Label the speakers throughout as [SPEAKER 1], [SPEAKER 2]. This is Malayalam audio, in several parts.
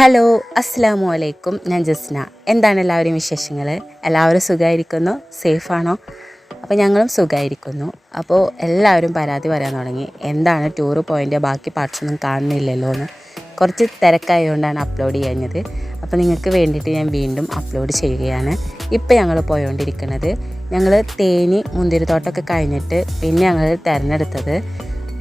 [SPEAKER 1] ഹലോ അസ്സാം വലൈക്കും ഞാൻ ജസ്ന. എന്താണ് എല്ലാവരും വിശേഷങ്ങൾ എല്ലാവരും സുഖമായിരിക്കുന്നു സേഫാണോ? അപ്പോൾ ഞങ്ങളും സുഖമായിരിക്കുന്നു അപ്പോൾ എല്ലാവരും പരാതി പറയാൻ തുടങ്ങി. എന്താണ് ടൂർ പോയിന്റെ ബാക്കി പാർട്സൊന്നും കാണുന്നില്ലല്ലോ എന്ന് കുറച്ച് തിരക്കായതുകൊണ്ടാണ് അപ്ലോഡ് ചെയ്യുന്നത് അപ്പോൾ നിങ്ങൾക്ക് വേണ്ടിയിട്ട് ഞാൻ വീണ്ടും അപ്ലോഡ് ചെയ്യുകയാണ്. ഇപ്പോൾ ഞങ്ങൾ പോയോണ്ടിരിക്കുന്നത് ഞങ്ങൾ തേനി മുന്തിരിത്തോട്ടമൊക്കെ കഴിഞ്ഞിട്ട് പിന്നെ ഞങ്ങൾ തിരഞ്ഞെടുത്തത്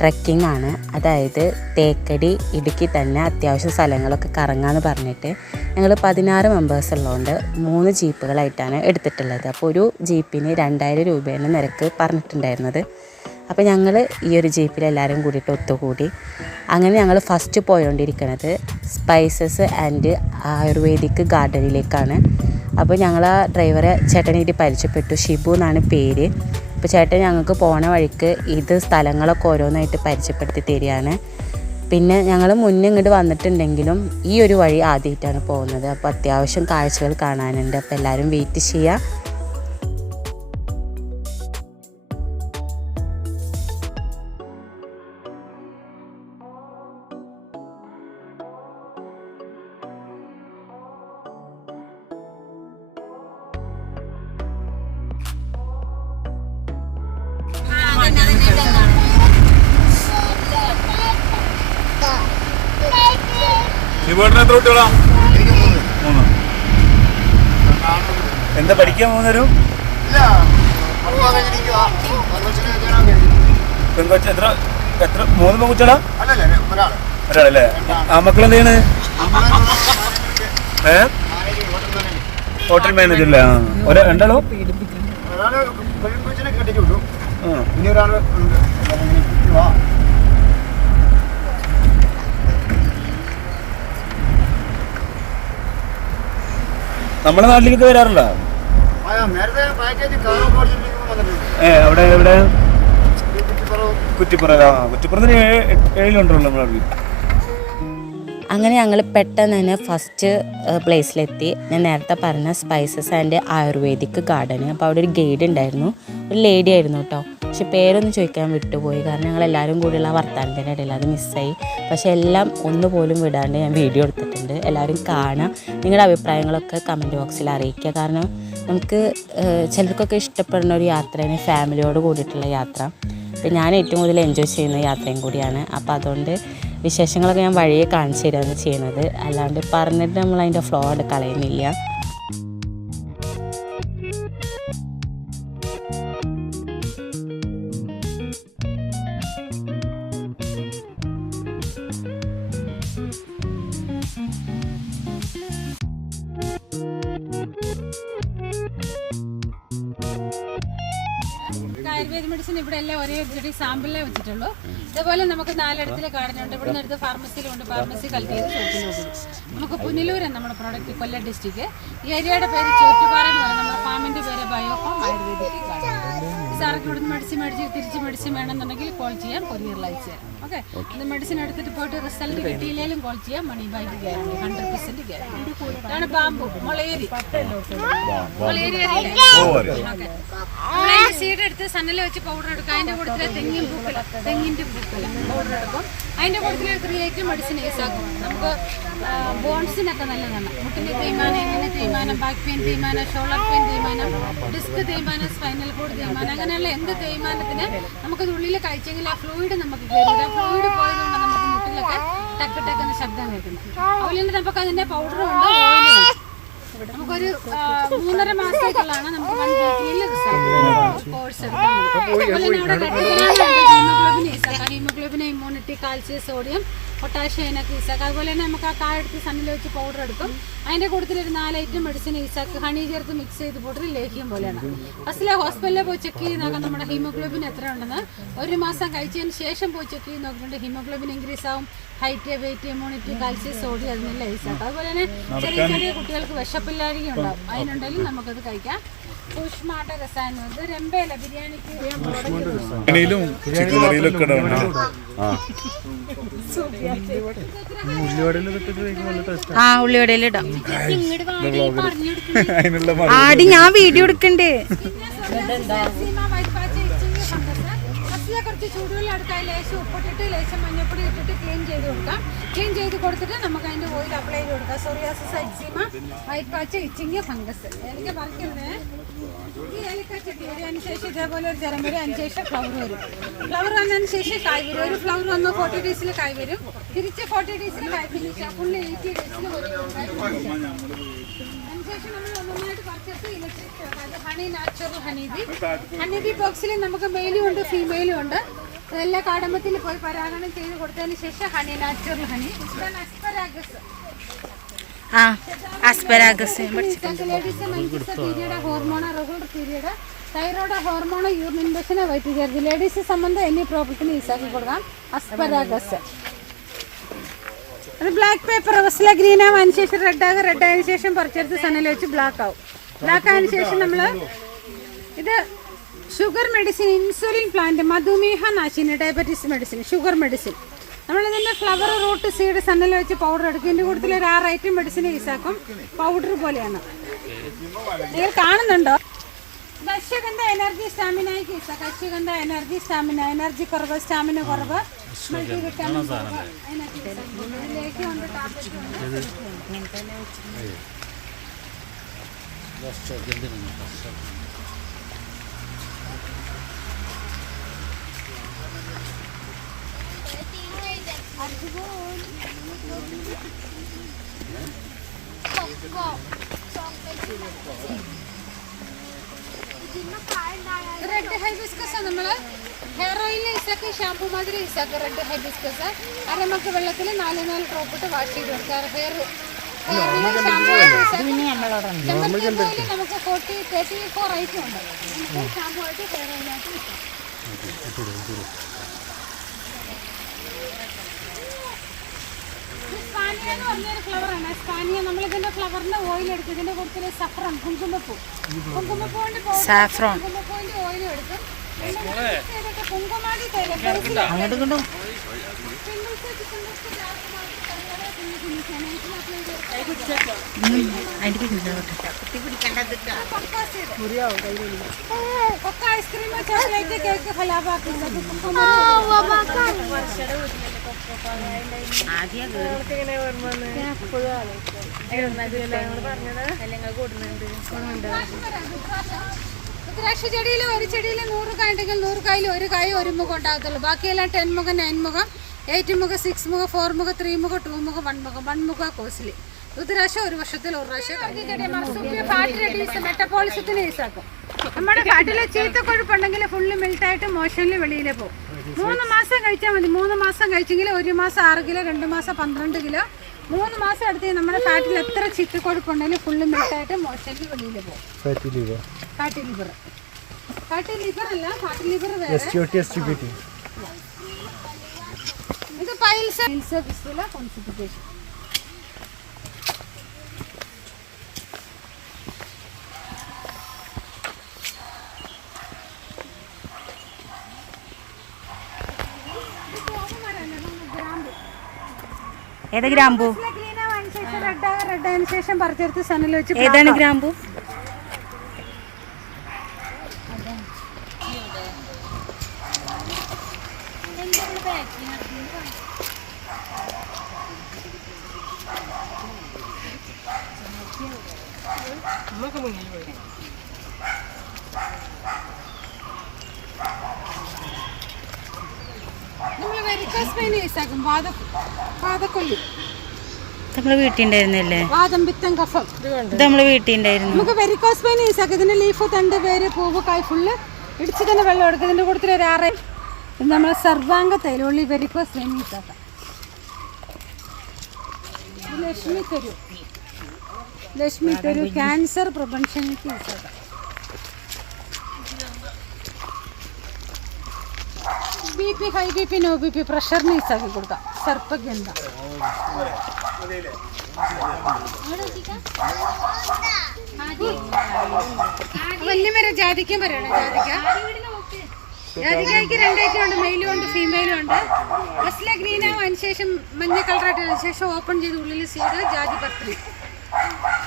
[SPEAKER 1] ട്രക്കിംഗ് ആണ് അതായത് തേക്കടി ഇടുക്കി തന്നെ അത്യാവശ്യം സ്ഥലങ്ങളൊക്കെ കറങ്ങാമെന്ന് പറഞ്ഞിട്ട് ഞങ്ങൾ പതിനാറ് മെമ്പേഴ്സ് ഉള്ളതുകൊണ്ട് മൂന്ന് ജീപ്പുകളായിട്ടാണ് എടുത്തിട്ടുള്ളത്. അപ്പോൾ ഒരു ജീപ്പിന് രണ്ടായിരം രൂപയാണ് നിരക്ക് പറഞ്ഞിട്ടുണ്ടായിരുന്നത്. അപ്പോൾ ഞങ്ങൾ ഈ ഒരു ജീപ്പിൽ എല്ലാവരും കൂടിയിട്ട് ഒത്തുകൂടി അങ്ങനെ ഞങ്ങൾ ഫസ്റ്റ് പോയോണ്ടിരിക്കുന്നത് സ്പൈസസ് ആൻഡ് ആയുർവേദിക് ഗാർഡനിലേക്കാണ് അപ്പോൾ ഞങ്ങൾ ആ ഡ്രൈവറെ ചേട്ടനായിട്ട് പരിചയപ്പെട്ടു. ഷിബു എന്നാണ് പേര്. അപ്പോൾ ചേട്ടൻ ഞങ്ങൾക്ക് പോണ വഴിക്ക് ഇത് സ്ഥലങ്ങളൊക്കെ ഓരോന്നായിട്ട് പരിചയപ്പെടുത്തി തരികയാണ്. പിന്നെ ഞങ്ങൾ മുന്നേ ഇങ്ങോട്ട് വന്നിട്ടുണ്ടെങ്കിലും ഈ ഒരു വഴി ആദ്യമായിട്ടാണ് പോകുന്നത്. അപ്പോൾ അത്യാവശ്യം കാഴ്ചകൾ കാണാനുണ്ട്. അപ്പോൾ എല്ലാവരും വെയിറ്റ് ചെയ്യുക.
[SPEAKER 2] ശിവേട്ടന് എത്ര കുട്ടികളാ? മൂന്ന്. എന്താ പഠിക്കാൻ പോകുന്നൊരു? പെങ്കൊച്ച എത്ര? എത്ര? മൂന്ന് പെങ്കുച്ചടാ? ഒരാളല്ലേ? ആ മക്കൾ എന്ത് ചെയ്യണ്? ഏ? Hotel manager. അല്ലേ? ഒരാ രണ്ടാളോ?
[SPEAKER 3] ഇനി ഒരാൾ
[SPEAKER 2] നമ്മുടെ നാട്ടിലേക്ക് വരാറുണ്ടോ? ഏ അവിടെ എവിടെ?
[SPEAKER 3] ഈ കുറ്റിപ്പുറവും
[SPEAKER 2] കുറ്റിപ്പുറം ആ കുറ്റിപ്പുറത്തിന് ഏഴ് ഏഴിലുണ്ടല്ലോ നമ്മുടെ നാട്ടിൽ.
[SPEAKER 1] അങ്ങനെ ഞങ്ങൾ പെട്ടെന്ന് തന്നെ ഫസ്റ്റ് പ്ലേസിലെത്തി ഞാൻ നേരത്തെ പറഞ്ഞ സ്പൈസസ് ആൻഡ് ആയുർവേദിക് ഗാർഡൻ അപ്പോൾ അവിടെ ഒരു ഗൈഡ് ഉണ്ടായിരുന്നു. ഒരു ലേഡി ആയിരുന്നു കേട്ടോ. പക്ഷെ പേരൊന്നും ചോദിക്കാൻ വിട്ടുപോയി. കാരണം ഞങ്ങൾ എല്ലാവരും കൂടിയുള്ള വർത്താനത്തിന്റെ ഇടയിൽ അത് മിസ്സായി. പക്ഷെ എല്ലാം ഒന്നുപോലും വിടാണ്ട് ഞാൻ വീഡിയോ എടുത്തിട്ടുണ്ട്. എല്ലാവരും കാണാം നിങ്ങളുടെ അഭിപ്രായങ്ങളൊക്കെ കമന്റ് ബോക്സിൽ അറിയിക്കുക. കാരണം നമുക്ക് ചിലർക്കൊക്കെ ഇഷ്ടപ്പെടുന്ന ഒരു യാത്രയാണ് ഫാമിലിയോട് കൂടിയിട്ടുള്ള യാത്ര. അപ്പം ഞാൻ ഏറ്റവും കൂടുതൽ എൻജോയ് ചെയ്യുന്ന യാത്രയും കൂടിയാണ്. അപ്പോൾ അതുകൊണ്ട് വിശേഷങ്ങളൊക്കെ ഞാൻ വഴിയെ കാണിച്ചു തരാണ് ചെയ്യുന്നത്. അല്ലാണ്ട് പറഞ്ഞിട്ട് നമ്മൾ അതിന്റെ ഫ്ലോ കളയുന്നില്ല.
[SPEAKER 4] മെഡിസിൻ ഇവിടെ എല്ലാം ഒരേ ചെടി സാമ്പിളേ വെച്ചിട്ടുള്ളൂ. ഇതുപോലെ നമുക്ക് നാലിടത്തിൽ കാണുന്നുണ്ട്. ഇവിടെ നിന്ന് ഫാർമസിയിലുണ്ട് ഫാർമസി കളക്ട് ചെയ്ത് നമുക്ക് പുനലൂരാണ് നമ്മുടെ പ്രോഡക്റ്റ് കൊല്ലം ഡിസ്ട്രിക്ട് ഈ ഏരിയയുടെ പേര് ചോറ്റുപാറ എന്ന് പറയുന്നത് നമ്മുടെ ഫാമിന്റെ പേര് ബയോഫോം ആയുർവേദിക് ഗാർഡൻ ഇവിടുന്ന് മെഡിസിൻ മേടിച്ച് തിരിച്ച് മെഡിസിൻ വേണമെന്നുണ്ടെങ്കിൽ കോൾ ചെയ്യാം. കൊറിയറിൽ അയച്ചു തരാം. ഓക്കെ. ഇത് മെഡിസിൻ എടുത്തിട്ട് പോയിട്ട് റിസൾട്ട് കിട്ടിയില്ലെങ്കിലും കോൾ ചെയ്യാം. Money back guarantee hundred percent guarantee ഇതാണ് ബാമ്പു മുളയേരി മുളയേരി നമ്മളതിന്റെ സീഡ് എടുത്ത് സണ്ണിൽ വെച്ച് പൗഡർ എടുക്കുക അതിന്റെ കൂട്ടത്തിൽ തെങ്ങിൻ പൂക്കല തെങ്ങിന്റെ പൂക്കല പൗഡർ എടുക്കും. അതിന്റെ കൂട്ടത്തിൽ ക്രിയേറ്റ് മെഡിസിൻ യൂസ് ആക്കും. നമുക്ക് ബോൺസിനൊക്കെ നല്ലതാണ്. മുട്ടിന്റെ തേയ്മാനം എങ്ങനെ തേയ്മാനം ബാക്ക് പെയിൻ തേയ്മാനം ഷോൾഡർ പെയിൻ തേയ്മാനം ഡിസ്ക് തേയ്മാനം സ്പൈനൽ കോഡ് തേയ്മാനം അങ്ങനെയുള്ള എന്ത് തേയ്മാനത്തിന് നമുക്കത് ഉള്ളിൽ കഴിച്ചെങ്കിൽ ആ ഫ്ലൂയിഡ് നമുക്ക് കയറില്ല ഫ്ലൂയിഡ് പോയതുകൊണ്ട് നമുക്ക് മുട്ടിലൊക്കെ ടക്ക് ടക്ക് എന്ന ശബ്ദം കേൾക്കുന്നത് തന്നെ നമുക്ക് അതിന്റെ പൗഡറും ഉണ്ട്? ഓയിലും ഉണ്ട്. നമുക്കൊരു മൂന്നര മാസത്തേക്കുള്ളതാണ് നമുക്ക് വൺ വീക്കിൽ റിസൾട്ട് കോഴ്സ് എടുക്കാൻ haemoglobin haemoglobin immunity calcium sodium potassium അതിനകത്ത് ഈസാക്ക്. അതുപോലെ തന്നെ നമുക്ക് ആ കായെടുത്ത് സണ്ണിൽ വെച്ച് പൗഡർ എടുക്കും. അതിന്റെ കൂട്ടത്തിലൊരു നാല് ഐറ്റം മെഡിസിൻ ഈസാക്ക്. ഹണി ചേർത്ത് മിക്സ് ചെയ്ത് പോട്ടൊരു ലേഹ്യം പോലെയാണ്. ഫസ്റ്റിലെ ഹോസ്പിറ്റലിൽ പോയി ചെക്ക് ചെയ്ത് നോക്കാം. നമ്മുടെ ഹീമോഗ്ലോബിൻ എത്ര ഉണ്ടെന്ന്. ഒരു മാസം കഴിച്ചതിന് ശേഷം പോയി ചെക്ക് ചെയ്ത് നോക്കിയിട്ട് ഹീമോഗ്ലോബിൻ ഇൻക്രീസ് ആവും. Height weight immunity calcium sodium അതിനെല്ലാം ഈസാക്ക്. അതുപോലെ തന്നെ ചെറിയ ചെറിയ കുട്ടികൾക്ക് വിശപ്പില്ലായിരിക്കും ഉണ്ടാവും. അതിനുണ്ടെങ്കിൽ നമുക്കത് കഴിക്കാം. പുഷ്മാട്ട രസായനം ഇത് ബിരിയാണിക്ക്
[SPEAKER 2] ബിരിയാണിയിലും ചിക്കൻ
[SPEAKER 5] ആ. ആടി ഞാൻ വീഡിയോ എടുക്കണ്ടേ.
[SPEAKER 4] കുറച്ച് ചൂടുവെള്ളം എടുക്കാം ലേശം ഉപ്പിട്ടിട്ട് ലേശം മഞ്ഞപ്പൊടി ഇട്ടിട്ട് ക്ലീൻ ചെയ്ത് കൊടുക്കാം. ക്ലീൻ ചെയ്ത് കൊടുത്തിട്ട് നമുക്ക് അതിന്റെ ഓയിൽ അപ്ലൈ ചെയ്ത് കൊടുക്കാം. Psoriasis eczema white patch itching fungus എനിക്ക് പറിക്കുന്നത് ശേഷം ശേഷം ഫ്ലവർ വരും. ഫ്ലവർ വന്നതിന് ശേഷം കായ് വരും ഒരു ഫ്ലവർ വന്ന് ഫോർട്ടി ഡേയ്സിൽ കായ് വരും തിരിച്ച് ഫോർട്ടി ഡേയ്സിൽ കായ് ഫിനിഷ് ഫുള്ള് എയ്റ്റി ഡേയ്സിൽ നമ്മൾ purchase electric honey natural honey bee ബോക്സിൽ നമുക്ക് മെയിലും ഉണ്ട് ഫീമെയിലും ഉണ്ട്. എല്ലാ കാടമ്പത്തിൽ പോയി പരാഗണം ചെയ്ത് കൊടുത്തതിന് ശേഷം honey natural honey asparagus thyroid hormone urine ഇൻഫെക്ഷനെ white ചേർത്ത് ലേഡീസ് സംബന്ധം എന്നീ പ്രോബ്ലത്തിന് ഈസാക്കി കൊടുക്കാം. അസ്പരാഗസ് അത് ബ്ലാക്ക് പേപ്പർ റോസിലെ ഗ്രീൻ ആവാൻ ശേഷം റെഡ് ആകും. റെഡ് ആയതിനു ശേഷം പറിച്ചെടുത്ത് വെച്ച് ബ്ലാക്ക് ആവും. ബ്ലാക്ക് ആയതിനു ശേഷം നമ്മൾ ഇത് ഷുഗർ മെഡിസിൻ ഇൻസുലിൻ പ്ലാന്റ് മധുമേഹ നാശിനി ഡയബറ്റീസ് മെഡിസിൻ ഷുഗർ മെഡിസിൻ നമ്മളിതിന്റെ ഫ്ലവർ റൂട്ട് സീഡ് സണ്ണിൽ വെച്ച് പൗഡർ എടുക്കും. ഇതിന്റെ കൂടുതൽ ഒരു ആറ് ഐറ്റം മെഡിസിൻ യൂസാക്കും പൗഡർ പോലെയാണ്. നിങ്ങൾ കാണുന്നുണ്ടോ? കർഷകന്റെ എനർജി സ്റ്റാമിനയ്ക്ക് കർഷകന്റെ എനർജി സ്റ്റാമിന എനർജി കുറവ് സ്റ്റാമിന കുറവ്. മൾട്ടി വിറ്റാമിൻ കുറവ് അതിനൊക്കെ ടാബ്ലറ്റ് ഉണ്ട് റെഡ് ഹൈബിസ്കസ് നമ്മൾ ഹെയർ ഓയിൽ ഈസാക്കി ഷാമ്പു മാതിരി ഈസാക്കി റെഡ് ഹൈബിസ്കസ് അരമക്ക് വെള്ളത്തിൽ നാല് നാല് ഡ്രോപ്പ് ഇട്ട് വാഷ് ചെയ്ത് കൊടുക്കാം ഹെയർ നമുക്ക് ഫോർട്ടി തേർട്ടി ഫോർ ഐറ്റം ഉണ്ട്. നമുക്ക് ഷാമ്പു ആയിട്ട് ഹെയർ ഓയിലായിട്ട് യൂസ് സ്പാനിയ എന്ന് പറഞ്ഞൊരു ഫ്ലവറാണ് സ്പാനിയ നമ്മളിതിന്റെ ഫ്ലവറിന്റെ ഓയിൽ എടുക്കും. ഇതിന്റെ കൂടുതൽ സഫ്രൺ കുങ്കുമപ്പൂ. കുങ്കുമപ്പൂ കൊണ്ട് powder
[SPEAKER 5] സാഫ്രോൺ
[SPEAKER 4] കുങ്കുമപ്പൂവിന്റെ ഓയിലും എടുക്കും. കുങ്കുമാടി തേയില ഫേസിൽ
[SPEAKER 5] അങ്ങോട്ടും ഇങ്ങോട്ടും
[SPEAKER 4] പിമ്പിൾസ് പിമ്പിൾസ് dark mark കറുകറ കുഞ്ഞു കുഞ്ഞു ഫെനൈസിൽ apply ചെയ്ത്. കൊടുക്കാം.
[SPEAKER 5] അതിന്റെ പിന്നിലോട്ടെ
[SPEAKER 4] cocoa ice cream chocolate cake ഫലാബാക്കി ചെടിയിൽ ഒരു ചെടിയിൽ നൂറ് കായ ഉണ്ടെങ്കിൽ നൂറ് കായിൽ ഒരു കായ ഒരു മുഖം ഉണ്ടാകത്തുള്ളൂ. ബാക്കിയെല്ലാം ടെൻ മുഖം നയൻ മുഖം എയ്റ്റ് മുഖം സിക്സ് മുഖം ഫോർ മുഖം ത്രീ മുഖം ടു മുഖം വൺ മുഖം വൺ മുഖം കോസ്റ്റ്ലി ഋതുരാശ ഒരു വർഷത്തിൽ ഒരു പ്രാവശ്യം മെറ്റപ്പോളിസത്തിന് യൂസാക്കും നമ്മുടെ കാട്ടിലെ ചീത്ത കൊഴുപ്പുണ്ടെങ്കിൽ ഫുള്ള് മെൽട്ടായിട്ട് മോഷനിൽ വെളിയിൽ പോകും. മൂന്ന് മാസം കഴിച്ചാൽ മതി. മൂന്ന് മാസം കഴിച്ചെങ്കിൽ ഒരു മാസം ആറ് കിലോ രണ്ട് മാസം പന്ത്രണ്ട് കിലോ. മൂന്ന് മാസം എടുത്ത് നമ്മുടെ കാട്ടിൽ എത്ര ചിത്തക്കൊഴുപ്പുണ്ടെങ്കിലും ഫുള്ള് മെൽട്ടായിട്ട് മോഷനിൽ വെളിയിൽ പോകും. ഫാറ്റി ലിവർ ഫാറ്റി ലിവർ അല്ല ഫാറ്റി ലിവർ വേറെ. ഇത് പൈൽസ് പൈൽസ് ഫിസ്റ്റുല കോൺസ്റ്റിപ്പേഷൻ
[SPEAKER 5] ഏതാ ഗ്രാമ്പു?
[SPEAKER 4] ശേഷം പറിച്ചെടുത്ത് സണ്ണിൽ വെച്ച്
[SPEAKER 5] ഏതാണ് ഗ്രാമ്പു?
[SPEAKER 4] നമ്മൾ വെരിക്കോസ് പെയിൻ
[SPEAKER 5] നമ്മളെ
[SPEAKER 4] വീട്ടിണ്ടായിരുന്നല്ലേ?
[SPEAKER 5] ഇത് നമ്മൾ വീട്ടിണ്ടായിരുന്നു.
[SPEAKER 4] നമുക്ക് വെരിക്കോസ് പെയിൻ യൂസാക്കും ഇതിന്റെ ലീഫ് തണ്ട് പേര് പൂവ് കായ് ഫുള്ള് ഇടിച്ച് തന്നെ വെള്ളം എടുക്കും. ഇതിന്റെ കൂട്ടത്തിൽ ഒരു ആറ് ഇത് നമ്മളെ സർവാംഗ തൈലുള്ളി വെരിക്കോസ് പെയിൻ യൂസാക്കാം ഇത് ലക്ഷ്മി തരൂ ലക്ഷ്മി തരൂ ക്യാൻസർ പ്രിവെൻഷനിലേക്ക് യൂസാക്കാം B P high B P no B P പ്രഷറിന് യൂസാക്കി കൊടുക്കാം. സർപ്പഗന്ധ. വല്യമര ജാതിക്കും പറയണം ജാതിക്ക. ജാതിക്കയ്ക്ക് രണ്ടേക്കും ഉണ്ട് മെയിലും ഉണ്ട് ഫീമെയിലും ഉണ്ട്. ഫസ്റ്റിലെ ഗ്രീൻ ആവും അതിനുശേഷം മഞ്ഞ കളറായിട്ട് അതിനുശേഷം ഓപ്പൺ ചെയ്ത് ഉള്ളിൽ സീഡ് ജാതി പത്രി.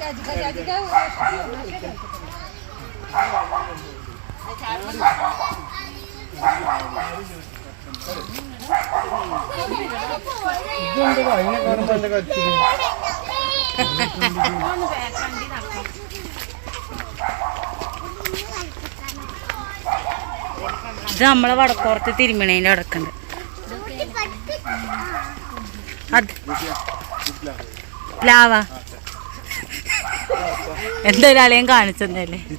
[SPEAKER 4] ജാതിക്ക ജാതിക്ക. ഒരു
[SPEAKER 5] ഇത് നമ്മളെ വടക്കോർത്ത് തിരുമണേന്റെ അടക്കുണ്ട് അത് പ്ലാവ. എന്തായാലും കാണിച്ചതല്ലേ
[SPEAKER 3] ഈ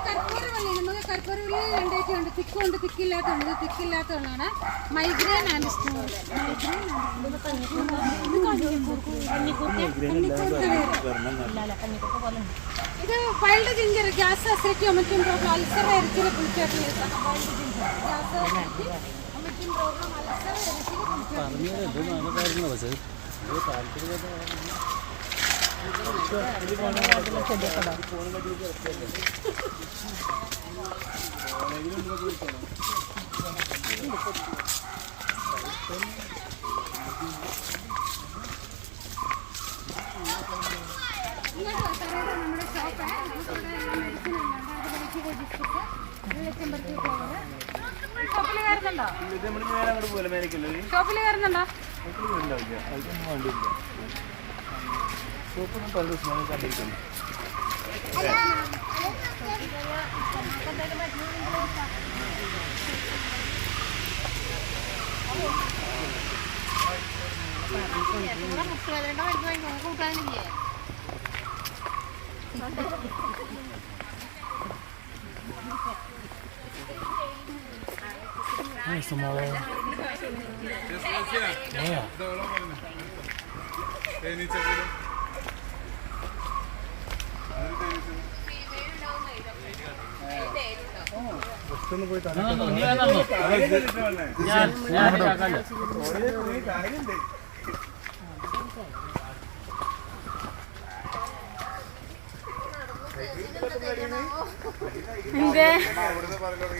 [SPEAKER 4] കർപ്പൂര വള്ളി രണ്ടായിട്ട് ഉണ്ട്. തിക്കുണ്ട് തിക്കില്ലാത്തതുണ്ട് ഇത് തിക്കില്ലാത്തതാണ് മൈഗ്രെയിൻ ആൻഡ് സ്റ്റോൺ ഇത് wild ginger gas acidity vomiting problem ulcer എരിച്ചിൽ കുളിച്ചായിട്ടുള്ള wild ginger gas acidity vomiting problem ulcer എരിച്ചിൽ കുളിച്ചായിട്ടുള്ള നമ്മുടെ ഷോപ്പ് മെഡിസിൻ വെളിച്ചമ്പരത്തി പോവുന്നത് ഷോപ്പിൽ കയറുന്നുണ്ടോ ഷോപ്പിൽ കയറുന്നുണ്ടോ
[SPEAKER 2] ഉണ്ടാവില്ല അതൊന്നും വേണ്ടിയില്ല സോപ്പൊന്നും പല ദിവസം കണ്ടിരിക്കുന്നു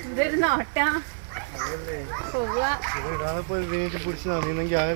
[SPEAKER 4] ഇതൊരു നോട്ടാ.
[SPEAKER 3] പിടിച്ച് നന്ദിന്നെങ്കിൽ ആകെ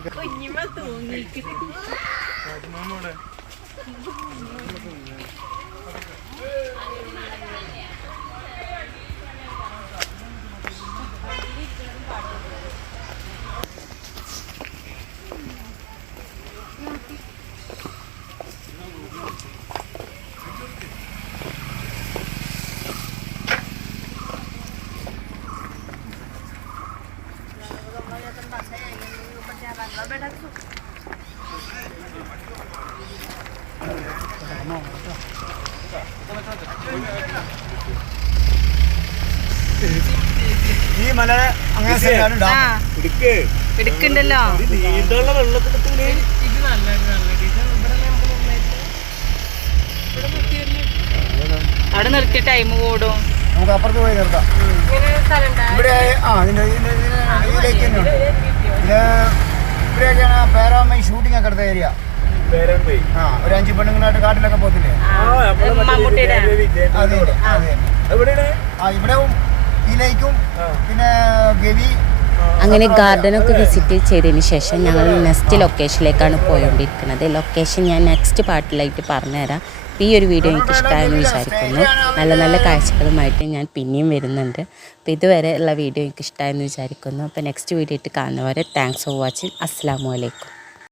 [SPEAKER 3] ഈ മല അങ്ങനെ സൈഡിലാണ് ഡാം
[SPEAKER 2] ഇടുക്ക്.
[SPEAKER 5] എടുക്കണ്ടല്ലോ
[SPEAKER 2] നീണ്ടുള്ള വെള്ളത്തിലെത്തൂലേ
[SPEAKER 5] അവിടെ നിർത്തി ടൈം കൂടും.
[SPEAKER 3] നമുക്ക് അപ്പുറത്ത് പോയി നിർത്താം. ഇവിടെ ആ ഇതിലേക്ക് തന്നെയുണ്ട് ഇത് ഇവിടെയൊക്കെയാണ് പേരാമ ഷൂട്ടിംഗ് ഒക്കെ എടുത്ത ഏരിയ ആ ഒരു അഞ്ച് പെണ്ണുങ്ങളായിട്ട് കാട്ടിലൊക്കെ
[SPEAKER 5] പോകത്തില്ലേ
[SPEAKER 3] അതെ അതെ ഇവിടെ പിന്നെ ഗവി
[SPEAKER 1] അങ്ങനെ ഗാർഡനൊക്കെ വിസിറ്റ് ചെയ്തതിന് ശേഷം ഞങ്ങൾ നെക്സ്റ്റ് ലൊക്കേഷനിലേക്കാണ് പോയോണ്ടിരിക്കുന്നത് ലൊക്കേഷൻ ഞാൻ നെക്സ്റ്റ് പാർട്ടിലായിട്ട് പറഞ്ഞുതരാം. അപ്പോൾ ഈ ഒരു വീഡിയോ എനിക്ക് ഇഷ്ടമായെന്ന് വിചാരിക്കുന്നു. നല്ല നല്ല കാഴ്ചകളുമായിട്ട് ഞാൻ പിന്നെയും വരുന്നുണ്ട്. അപ്പോൾ ഇതുവരെ ഉള്ള വീഡിയോ എനിക്ക് ഇഷ്ടമായെന്ന് വിചാരിക്കുന്നു. അപ്പോൾ നെക്സ്റ്റ് വീഡിയോ ഇട്ട് കാണുന്നവരെ താങ്ക്സ് ഫോർ വാച്ചിങ് അസ്സാം വലൈക്കും